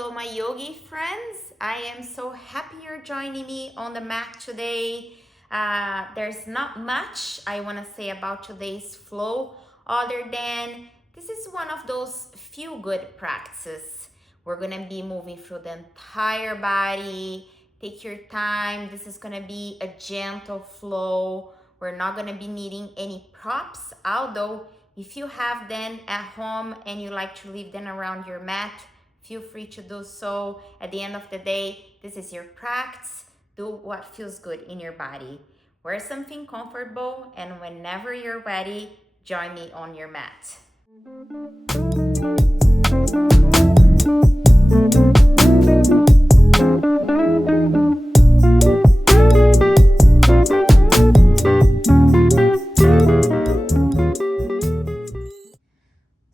hello, my yogi friends. I am so happy you're joining me on the mat today. There's not much I want to say about today's flow other than this is one of those feel good practices. We're going to be moving through the entire body. Take your time. This is going to be a gentle flow. We're not going to be needing any props, although if you have them at home and you like to leave them around your mat, feel free to do so. At the end of the day, this is your practice. Do what feels good in your body. Wear something comfortable, and whenever you're ready, join me on your mat.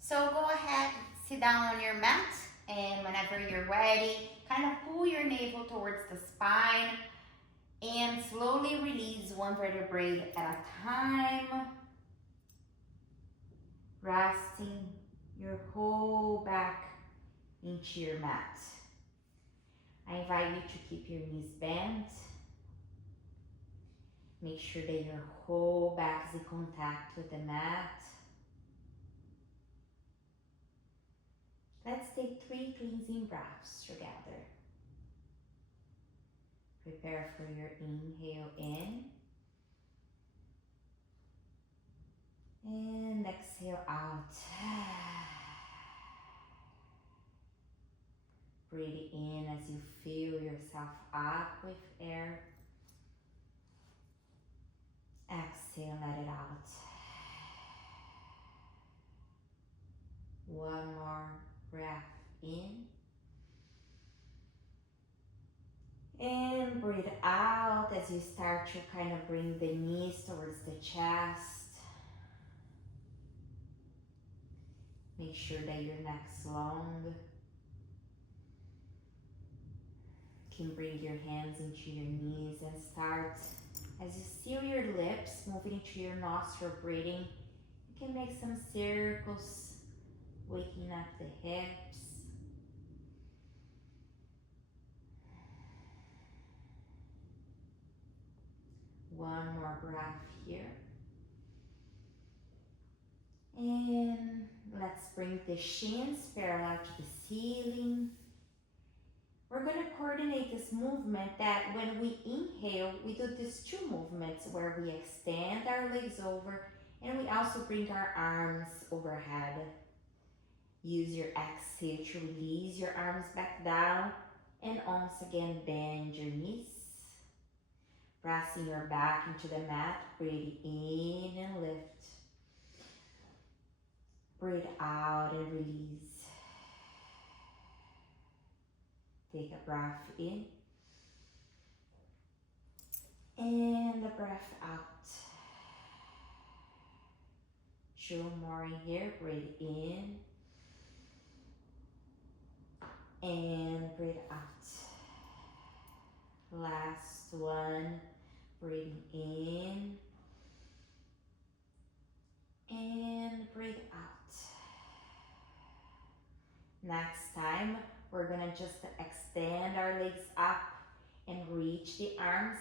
So go ahead, sit down on your mat, and whenever you're ready, kind of pull your navel towards the spine and slowly release one vertebrae at a time, resting your whole back into your mat. I invite you to keep your knees bent. Make sure that your whole back is in contact with the mat. Let's take 3 cleansing breaths together. Prepare for your inhale in and exhale out. Breathe in as you fill yourself up with air. Exhale, let it out. One more breath in. And breathe out as you start to kind of bring the knees towards the chest. Make sure that your neck's long. You can bring your hands into your knees and start as you seal your lips, moving into your nostril breathing. You can make some circles, waking up the hips. One more breath here. And let's bring the shins parallel to the ceiling. We're going to coordinate this movement that when we inhale, we do these 2 movements where we extend our legs over and we also bring our arms overhead. Use your exhale to release your arms back down and once again bend your knees. Pressing your back into the mat, breathe in and lift. Breathe out and release. Take a breath in and a breath out. 2 more in here, breathe in and breathe out. Last one, breathe in and breathe out. Next time, we're gonna just extend our legs up and reach the arms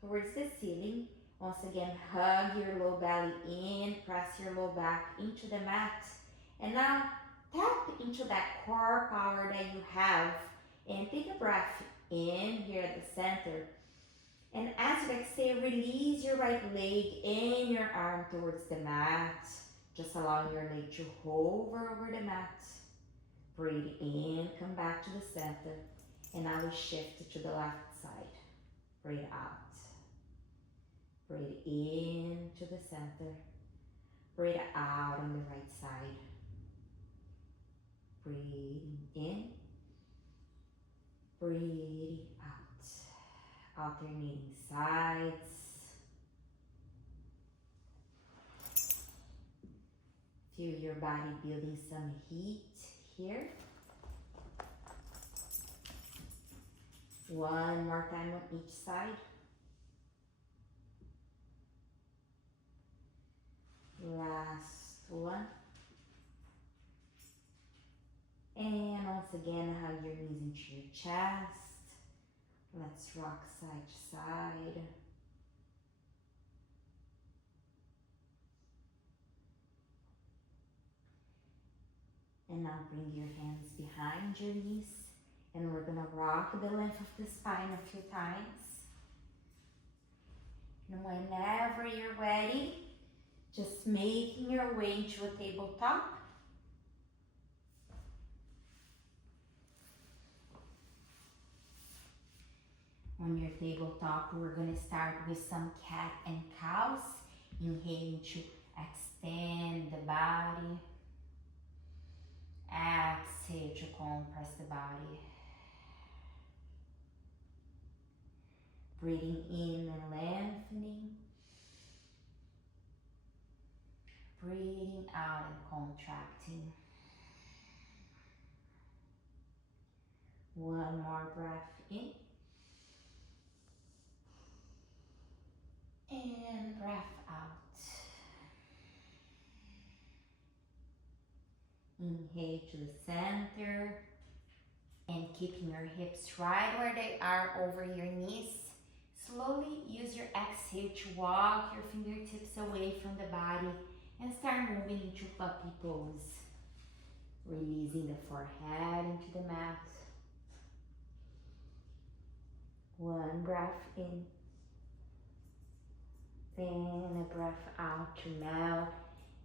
towards the ceiling. Once again, hug your low belly in, press your low back into the mat. And now, tap into that core power that you have and take a breath in here at the center. And as you exhale, release your right leg and your arm towards the mat. Just allowing your leg to hover over the mat. Breathe in, come back to the center. And now we shift to the left side. Breathe out. Breathe in to the center. Breathe out on the right side. Breathing in. Breathing out. Alternating sides. Feel your body building some heat here. One more time on each side. Last one. And once once again, hug your knees into your chest. Let's rock side to side. And now bring your hands behind your knees. And we're gonna rock the length of the spine a few times. And whenever you're ready, just making your way into a tabletop. On your tabletop, we're gonna start with some cat and cows. Inhale to extend the body. Exhale to compress the body. Breathing in and lengthening. Breathing out and contracting. One more breath in. And breath out. Inhale to the center. And keeping your hips right where they are over your knees. Slowly use your exhale to walk your fingertips away from the body and start moving into puppy pose. Releasing the forehead into the mat. One breath in. And a breath out to melt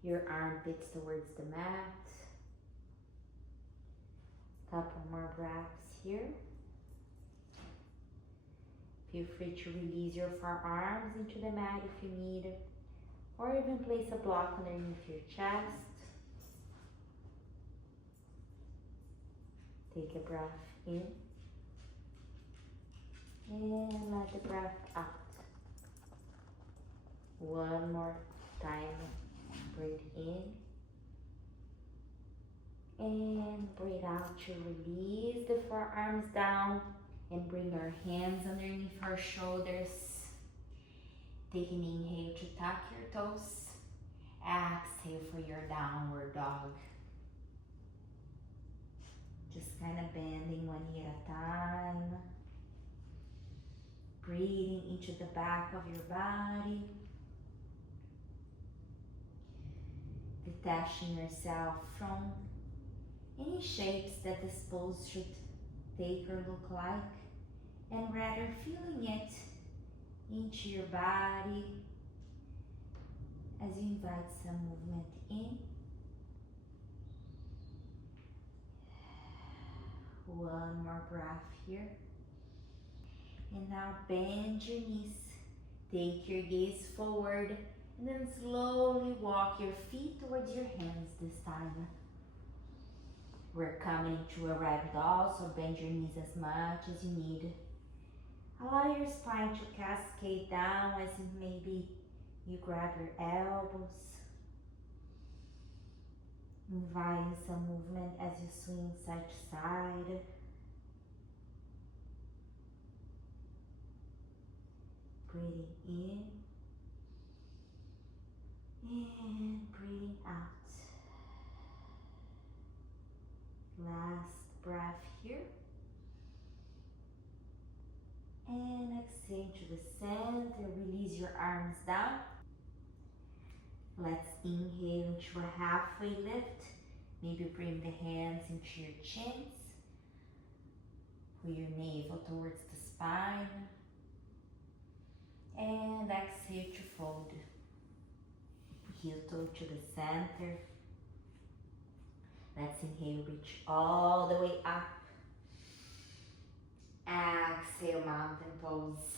your armpits towards the mat. Couple more breaths here. Feel free to release your forearms into the mat if you need, or even place a block underneath your chest. Take a breath in, and let the breath out. One more time, breathe in, and breathe out to release the forearms down. And bring our hands underneath our shoulders. Take an inhale to tuck your toes. Exhale for your downward dog. Just kind of bending one knee at a time. Breathing into the back of your body. Detaching yourself from any shapes that this pose should take or look like. And rather feeling it into your body as you invite some movement in. One more breath here. And now bend your knees. Take your gaze forward and then slowly walk your feet towards your hands this time. We're coming to a ragdoll, so bend your knees as much as you need. Allow your spine to cascade down as maybe you grab your elbows. Inviting some movement as you swing side to side. Breathing in and breathing out. Last breath here. And exhale to the center, release your arms down. Let's inhale into a halfway lift. Maybe bring the hands into your chins. Pull your navel towards the spine. And exhale to fold. Heel toe to the center. Let's inhale, reach all the way up. Exhale, mountain pose.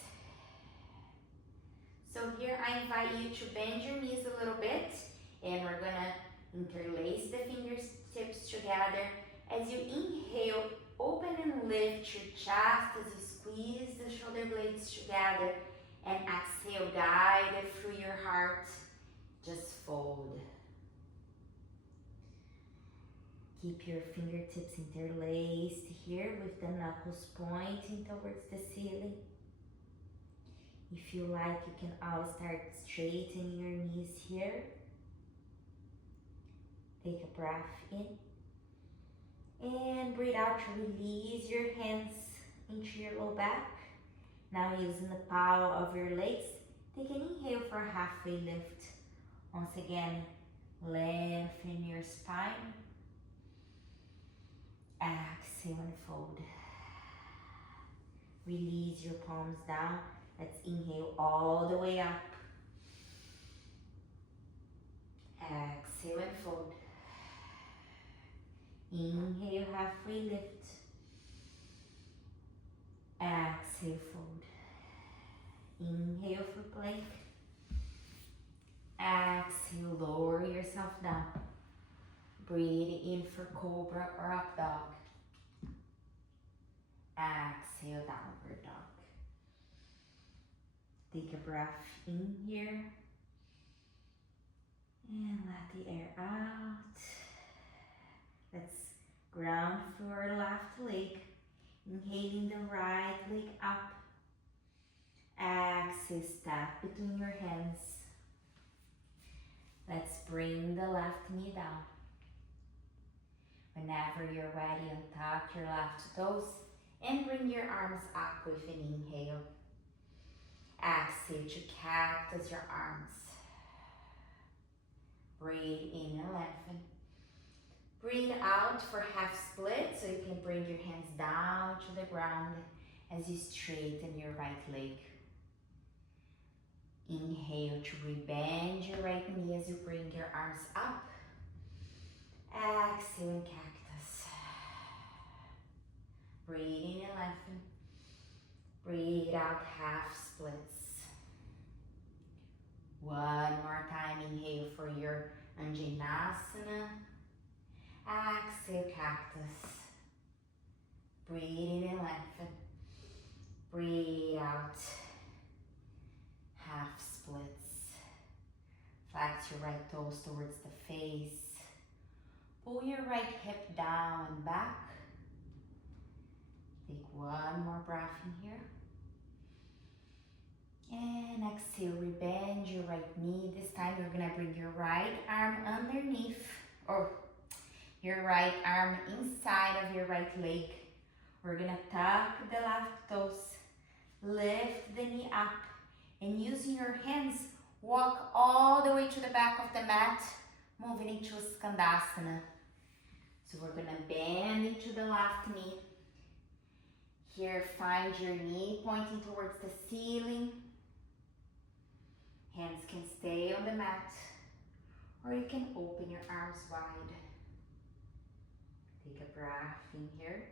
So here I invite you to bend your knees a little bit, and we're gonna interlace the fingertips together. As you inhale, open and lift your chest as you squeeze the shoulder blades together, and exhale, guide it through your heart. Just fold. Keep your fingertips interlaced here with the knuckles pointing towards the ceiling. If you like, you can always start straightening your knees here. Take a breath in And breathe out to release your hands into your low back. Now using the power of your legs, take an inhale for a halfway lift. Once again, lengthen your spine. Exhale and fold. Release your palms down. Let's inhale all the way up. Exhale and fold. Inhale, halfway lift. Exhale, fold. Inhale for plank. Exhale, lower yourself down. Breathe in for cobra or up dog. Exhale, downward dog. Take a breath in here. And let the air out. Let's ground through our left leg. Inhaling the right leg up. Exhale, step between your hands. Let's bring the left knee down. Whenever you're ready, untuck your left toes and bring your arms up with an inhale. Exhale to cactus your arms. Breathe in and lengthen. Breathe out for half split, so you can bring your hands down to the ground as you straighten your right leg. Inhale to rebend your right knee as you bring your arms up. Exhale in cactus. Breathe in and lengthen. Breathe out, half splits. One more time, inhale for your Anjanasana. Exhale, cactus. Breathe in and lengthen. Breathe out, half splits. Flex your right toes towards the face. Pull your right hip down and back. Take one more breath in here. And exhale, rebend your right knee. This time you're gonna bring your right arm underneath, or your right arm inside of your right leg. We're gonna tuck the left toes, lift the knee up, and using your hands, walk all the way to the back of the mat, moving into Skandasana. So we're gonna bend into the left knee. Here, find your knee pointing towards the ceiling. Hands can stay on the mat, or you can open your arms wide. Take a breath in here,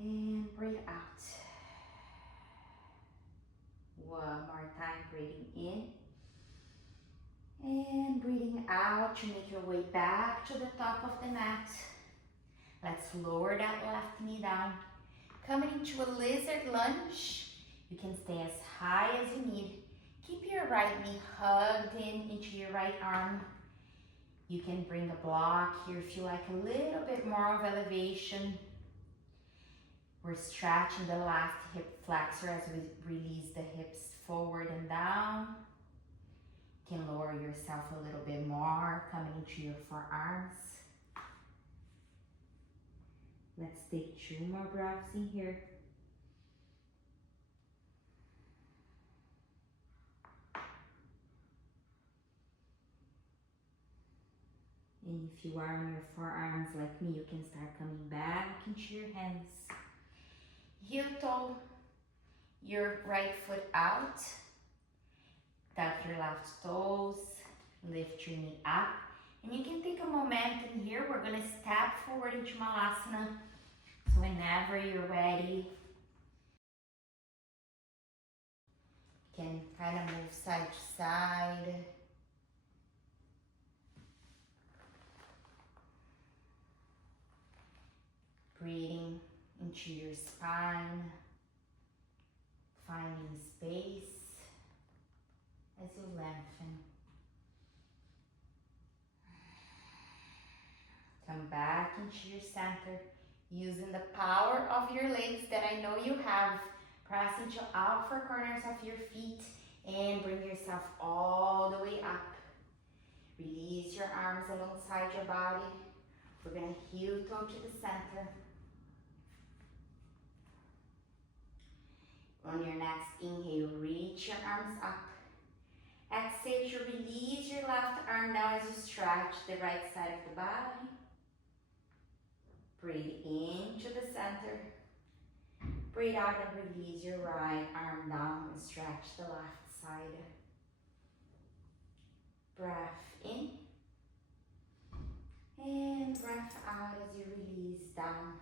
and breathe out. One more time, breathing in, and breathing out to make your way back to the top of the mat. Let's lower that left knee down. Coming into a lizard lunge. You can stay as high as you need. Keep your right knee hugged in into your right arm. You can bring a block here if you like a little bit more of elevation. We're stretching the left hip flexor as we release the hips forward and down. You can lower yourself a little bit more, coming into your forearms. Let's take 2 more breaths in here. And if you are on your forearms like me, you can start coming back into your hands. Heel toe your right foot out. Tuck your left toes. Lift your knee up. And you can take a momentum here. We're going to step forward into Malasana. So whenever you're ready, you can kind of move side to side. Breathing into your spine, finding space as you lengthen. Come back into your center, using the power of your legs that I know you have. Press into outer corners of your feet and bring yourself all the way up. Release your arms alongside your body. We're gonna heel toe to the center. On your next inhale, reach your arms up. Exhale to release your left arm now as you stretch the right side of the body. Breathe into the center. Breathe out and release your right arm down and stretch the left side. Breath in. And breath out as you release down.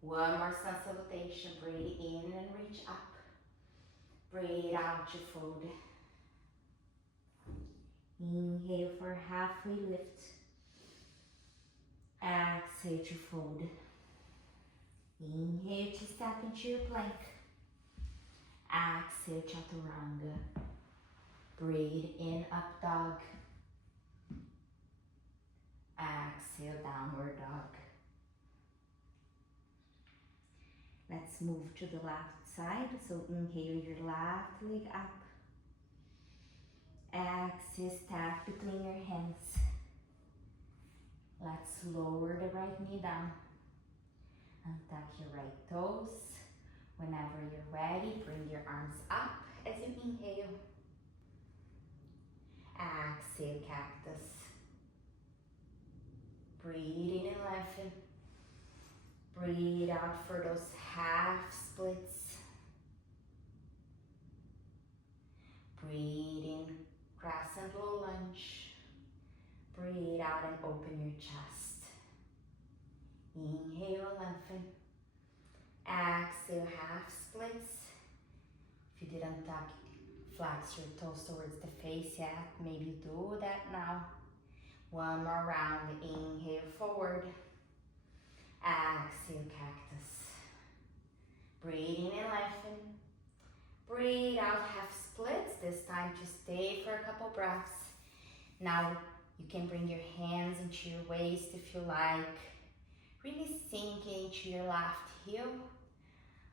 One more sun salutation. Breathe in and reach up. Breathe out to fold. Inhale for halfway lift. Exhale to fold. Inhale to step into your plank. Exhale, chaturanga. Breathe in, up dog. Exhale, downward dog. Let's move to the left side. So inhale your left leg up. Exhale, step between your hands. Let's lower the right knee down. Untuck your right toes. Whenever you're ready, bring your arms up as you inhale. Exhale, cactus. Breathe in and lengthen. Breathe out for those half splits. Breathe in, crescent low lunge. Breathe out and open your chest. Inhale and lengthen. Exhale, half splits. If you didn't flex your toes towards the face yet, maybe do that now. One more round. Inhale forward. Exhale, cactus. Breathe in and lengthen. Breathe out, half splits. This time to stay for a couple breaths. Now you can bring your hands into your waist if you like. Really sink into your left heel,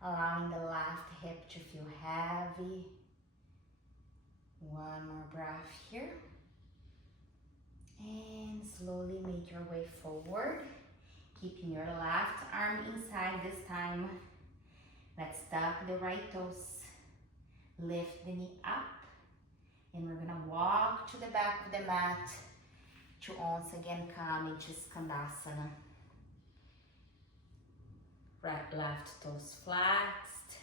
allowing the left hip to feel heavy. One more breath here. And slowly make your way forward, keeping your left arm inside this time. Let's tuck the right toes. Lift the knee up. And we're gonna walk to the back of the mat to once again come into Skandasana. Right, left toes flexed.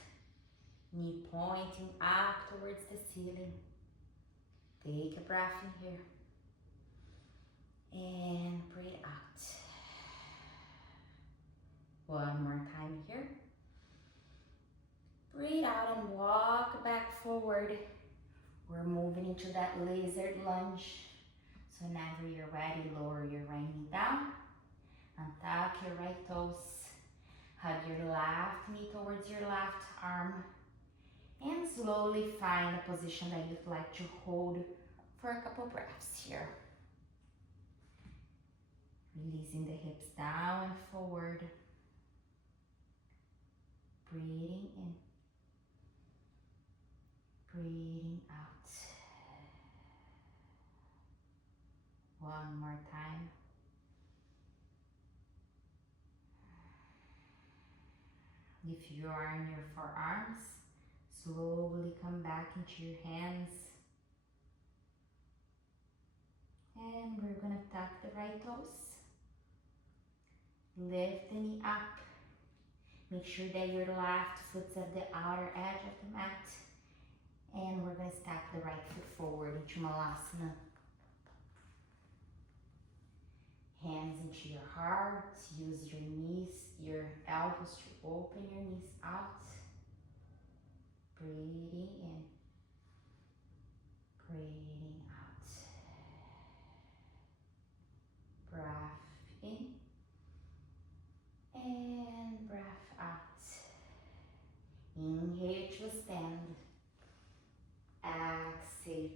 Knee pointing up towards the ceiling. Take a breath in here. And breathe out. One more time here. Breathe out and walk back forward. We're moving into that lizard lunge. So whenever you're ready, lower your right knee down. Untuck your right toes. Hug your left knee towards your left arm. And slowly find a position that you'd like to hold for a couple breaths here. Releasing the hips down and forward. Breathing in. Breathing out. One more time. If you are on your forearms, slowly come back into your hands. And we're gonna tuck the right toes. Lift the knee up. Make sure that your left foot's at the outer edge of the mat. And we're gonna step the right foot forward into Malasana. Hands into your heart. Use your knees, your elbows to open your knees out. Breathing in. Breathing out. Breath in. And breath out. Inhale to stand. Exhale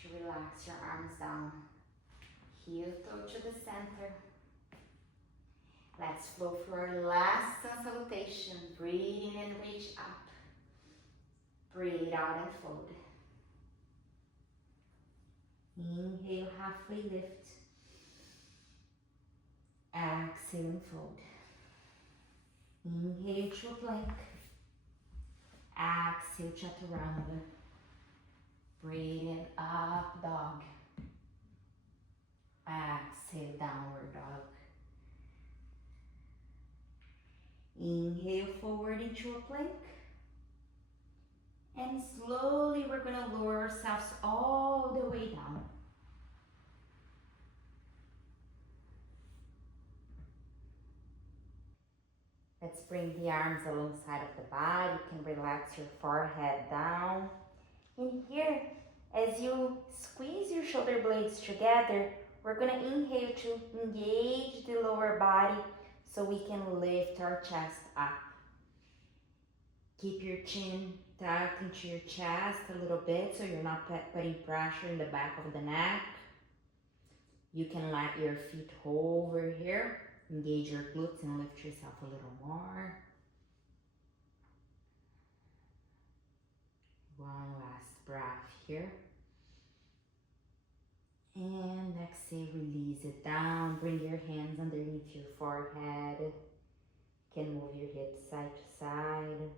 to relax your arms down. Heel toe to the center. Let's flow for our last sun salutation. Breathe in and reach up. Breathe out and fold. Inhale, halfway lift. Exhale and fold. Inhale, to plank. Exhale, chaturanga. Breathing up, dog. Exhale, downward dog. Inhale forward into a plank. And slowly we're going to lower ourselves all the way down. Let's bring the arms alongside of the body. You can relax your forehead down. And here, as you squeeze your shoulder blades together, we're going to inhale to engage the lower body so we can lift our chest up. Keep your chin tucked into your chest a little bit so you're not putting pressure in the back of the neck. You can let your feet over here. Engage your glutes and lift yourself a little more. One last breath here. And exhale, release it down. Bring your hands underneath your forehead. You can move your hips side to side.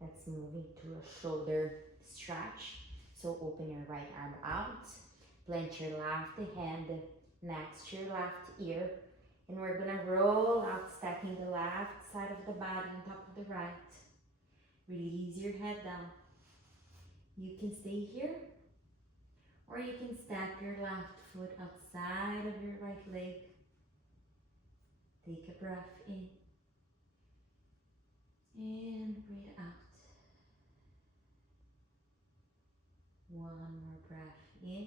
Let's move into a shoulder stretch. So open your right arm out. Plant your left hand next to your left ear. And we're gonna roll out, stacking the left side of the body on top of the right. Release your head down. You can stay here, or you can step your left foot outside of your right leg. Take a breath in. And breathe out. One more breath in.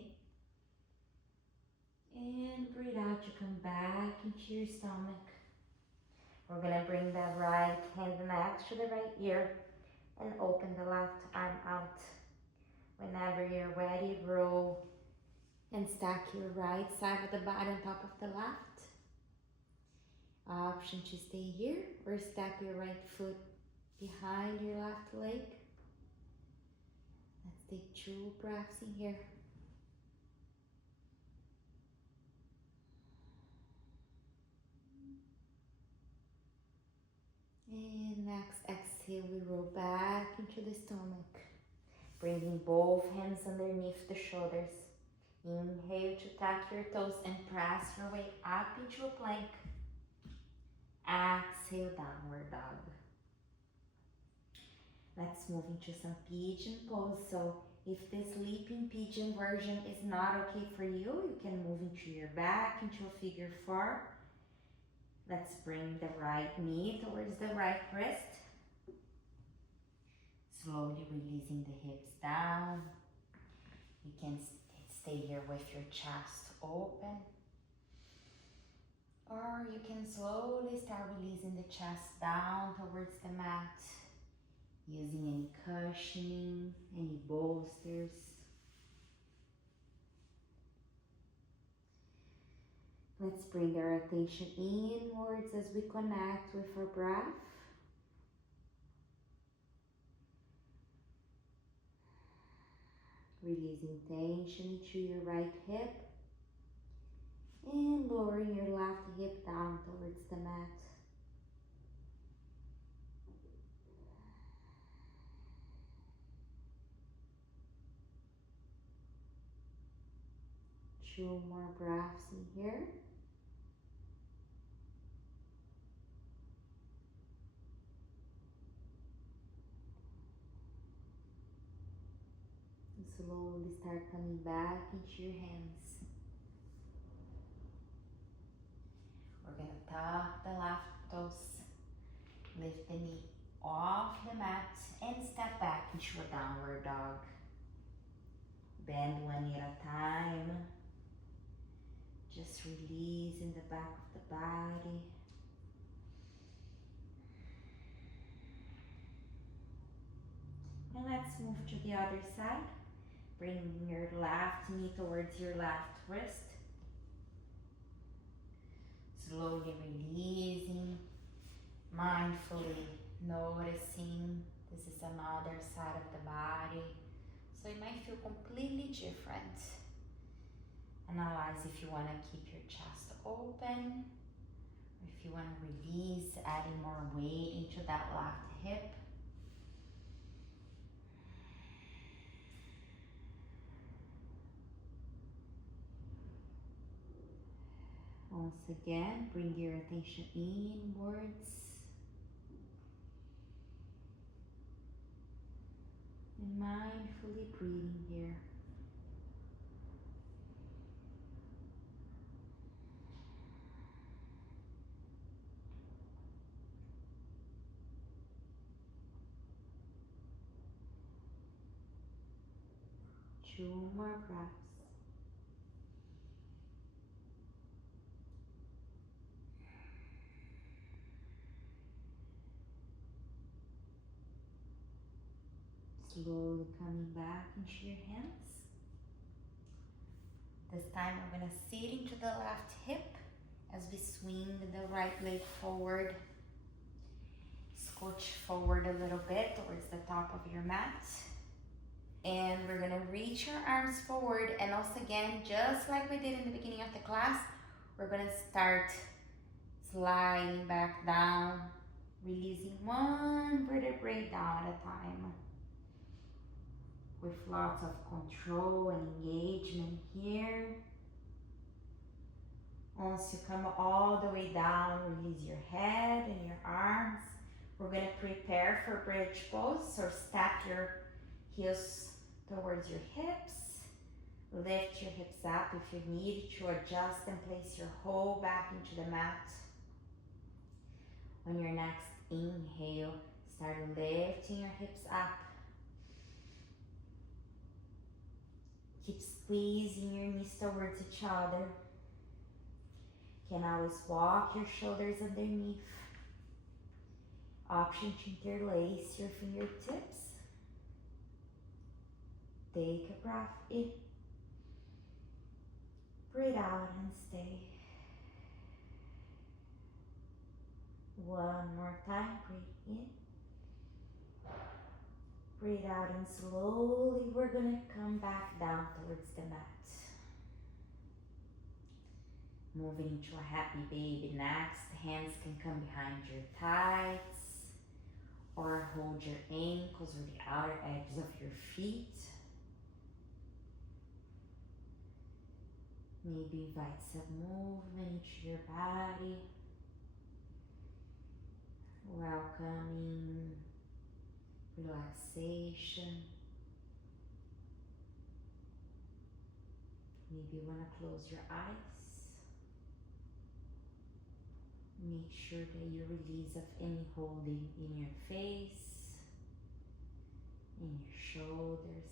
And breathe out, you come back into your stomach. We're gonna bring that right hand next to the right ear and open the left arm out. Whenever you're ready, roll and stack your right side of the body on top of the left. Option to stay here or stack your right foot behind your left leg. Let's take 2 breaths in here. And next exhale, we roll back into the stomach. Bringing both hands underneath the shoulders. Inhale to tuck your toes and press your way up into a plank. Exhale, downward dog. Let's move into some pigeon pose. So if this sleeping pigeon version is not okay for you, you can move into your back, into a figure 4. Let's bring the right knee towards the right wrist. Slowly releasing the hips down. You can stay here with your chest open. Or you can slowly start releasing the chest down towards the mat. Using any cushioning, any bolsters. Let's bring our attention inwards as we connect with our breath. Releasing tension into your right hip. And lowering your left hip down towards the mat. Two more breaths in here. And slowly start coming back into your hands. We're going to tuck the left toes, lift the knee off the mat, and step back into a downward dog. Bend one knee at a time. Just release in the back of the body. And let's move to the other side. Bring your left knee towards your left wrist. Slowly releasing, mindfully noticing This is another side of the body. So it might feel completely different. Analyze if you want to keep your chest open, or if you want to release, adding more weight into that left hip. Once again, bring your attention inwards and mindfully breathing here. Two more breaths. Slowly coming back into your hands. This time we're going to sit into the left hip as we swing the right leg forward. Scooch forward a little bit towards the top of your mat. And we're going to reach your arms forward, and also again, just like we did in the beginning of the class, we're going to start sliding back down, releasing one vertebrae down at a time, with lots of control and engagement here. Once you come all the way down, release your head and your arms. We're going to prepare for bridge pose, so stack your heels towards your hips. Lift your hips up if you need to adjust and place your whole back into the mat. On your next inhale, start lifting your hips up. Keep squeezing your knees towards each other. Can always walk your shoulders underneath. Option to interlace your fingertips. Take a breath in. Breathe out and stay. One more time, breathe in. Breathe out, and slowly we're gonna come back down towards the mat. Moving to a happy baby next. Hands can come behind your thighs or hold your ankles or the outer edges of your feet. Maybe invite some movement into your body. Welcoming relaxation. Maybe you want to close your eyes. Make sure that you release of any holding in your face, in your shoulders.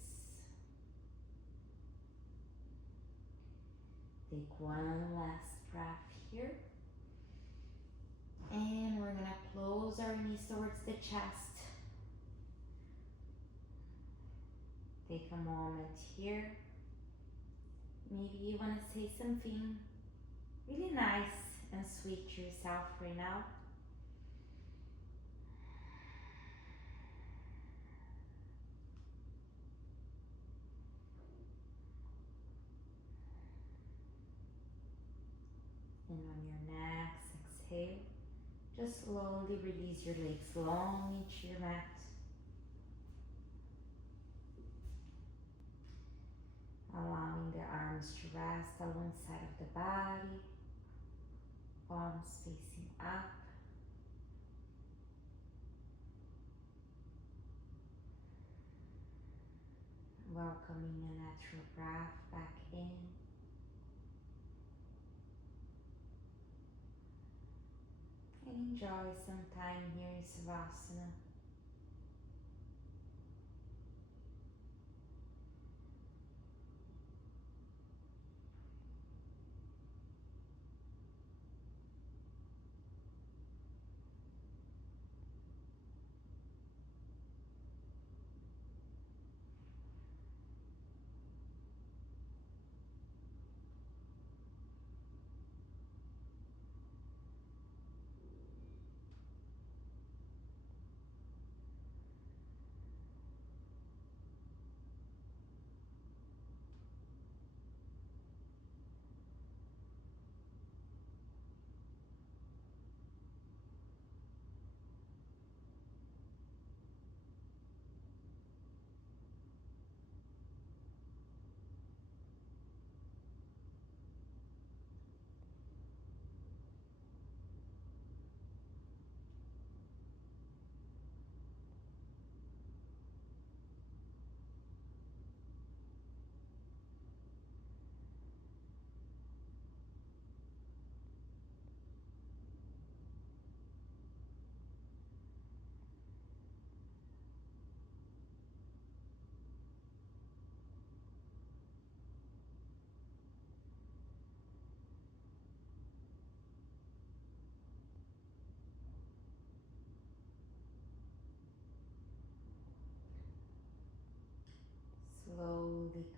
Take one last breath here. And we're gonna close our knees towards the chest. Take a moment here. Maybe you wanna say something really nice and sweet to yourself right now. And on your next exhale, just slowly release your legs long into your mat. Allowing the arms to rest alongside of the body, palms facing up. Welcoming a natural breath back in. And enjoy some time here in Savasana.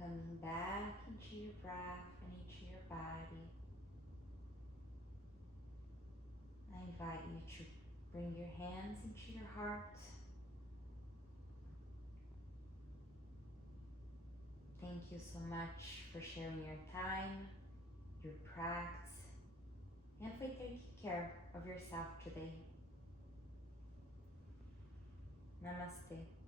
Coming back into your breath and into your body. I invite you to bring your hands into your heart. Thank you so much for sharing your time, your practice, and for taking care of yourself today. Namaste.